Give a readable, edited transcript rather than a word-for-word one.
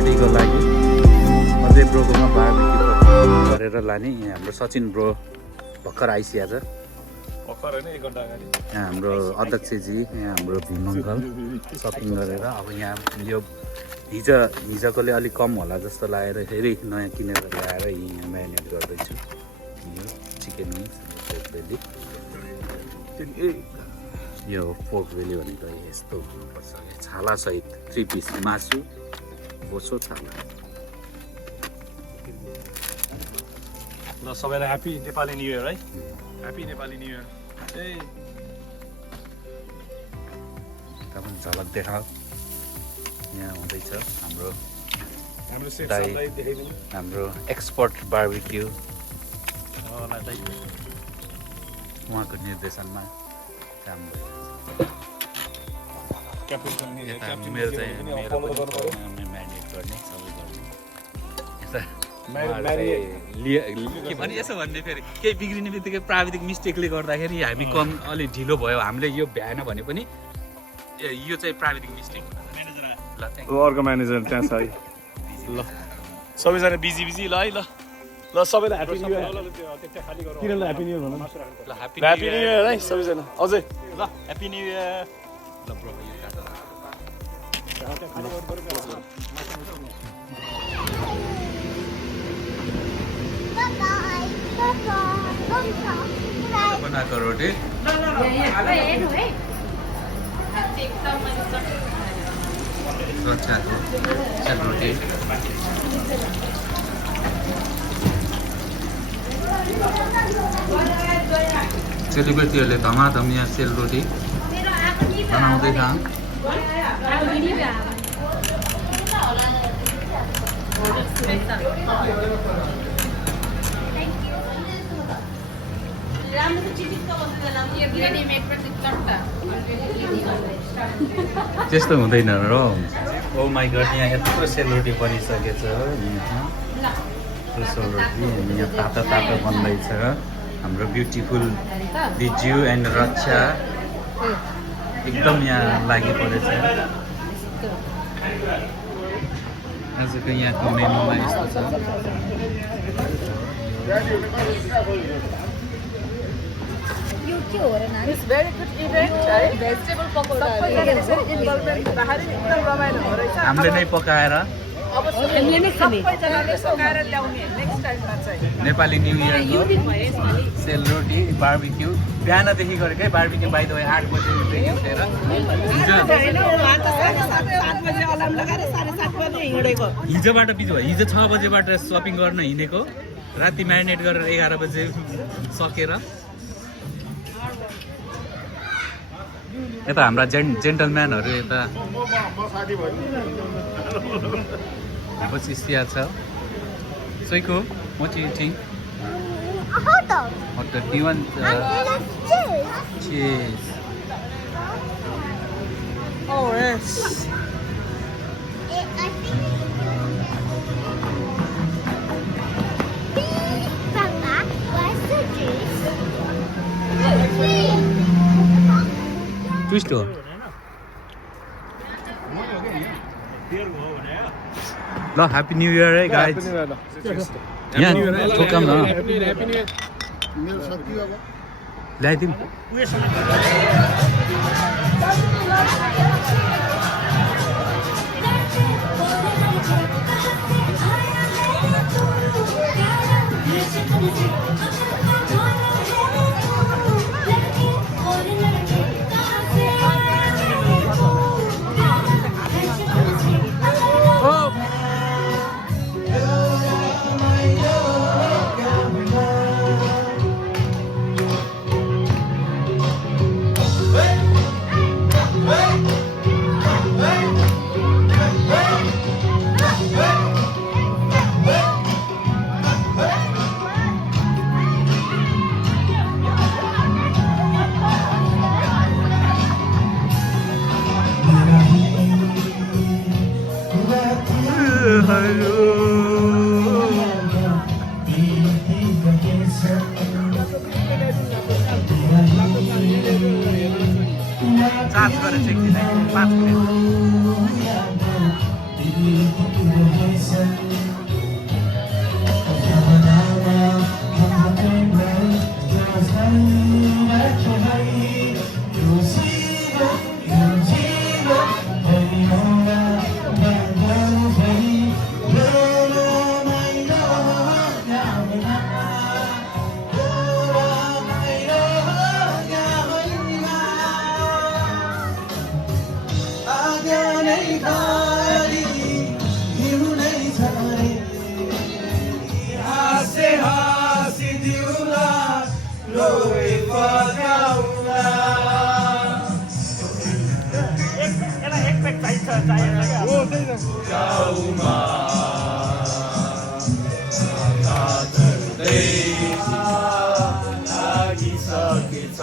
पार्टीको लागि अझै ब्रोकोमा बारबेक्यू गरेर लाने। यहाँ हाम्रो सचिन ब्रो भर्खर आइसकेको छ। यहाँ हाम्रो अध्यक्षजी, यहाँ हाम्रो भीम अङ्कल सपिङ गरेर अब यहाँ यो हिजोकोले अलिक कम होला जस्तो लागेर फेरि नयाँ किनेर ल्याएर यहाँ म्यारिनेट गर्दैछु। यो चिकन विङ्स बेली, यो पोर्क बेली भनेको यस्तो हुनुपर्छ, छालासहित 3 पिस मासु, बोसो छाला। ल सबैलाई ह्याप्पी नेपाली न्यु इयर है। Happy Nepali new year. पनि झलक देखाऊ। यहाँ हुँदैछ हाम्रो एक्सपर्ट बारबेक्यू उहाँको निर्देशनमा काम भइरहेछ। मेरो चाहिँ म्यारिनेट गर्ने सबै गर्ने भने यसो भन्ने फेरि केही बिग्रिने बित्तिकै प्राविधिक मिस्टेकले गर्दाखेरि हामी कम अलि ढिलो भयो। हामीले यो भ्याएन भने पनि यो चाहिँ प्राविधिक मिस्टेक। अर्को म्यानेजर त्यहाँ छ है। ल सबैजना बिजी बिजी ल है। ल ल सबैलाई ह्याप्पी न्यु इयर। किनलाई ह्याप्पी न्यु इयर भन्नु। ल ह्याप्पी न्यु इयर है सबैजना। अझै ल ह्याप्ी न्यु इयर। ल ब्रो बनाएको रोटी रोटी चेलीबेटीहरूले धमाधम यहाँ सेलरोटी बनाउँदैछ। त्यस्तो हुँदैन र। ओ माई गड, यहाँ यत्रो सेलरोटी बनिसकेछ। सेलरोटी यहाँ तातो तातो बन्दैछ। हाम्रो ब्युटिफुल दिज्यू एन्ड रक्षा एकदम यहाँ लागि परेछ। आजको यहाँको मेनुमा यस्तो छ। It's very good event, right? Vegetable pakoda. हामीले नै पकाएर नेपाली न्यु इयरको सेलरोटी बारबेक्यू बिहानदेखि गरेकै बारबेक्यू बाइ द वे 8 बजेदेखि उठेर हिजोबाट बिजो भयो। हिजो 6 बजेबाट सपिङ गर्न हिँडेको, राति म्यारिनेट गरेर 11 बजे सकेर। यता हाम्रा जेन्टलम्यानहरू यता बसिया छ। Soiko, what are you eating? A hot dog. Hot dog. Do you want cheese? Oh yes. I think Papa, where's the juice? Twist हो। ल ह्याप्पी न्यु इयर है गाइज। यहाँ ठोकाम न ल्याइदिउँ। चार्ज गरेर चेक दिँदै 5 मिनेट लागिसकेछ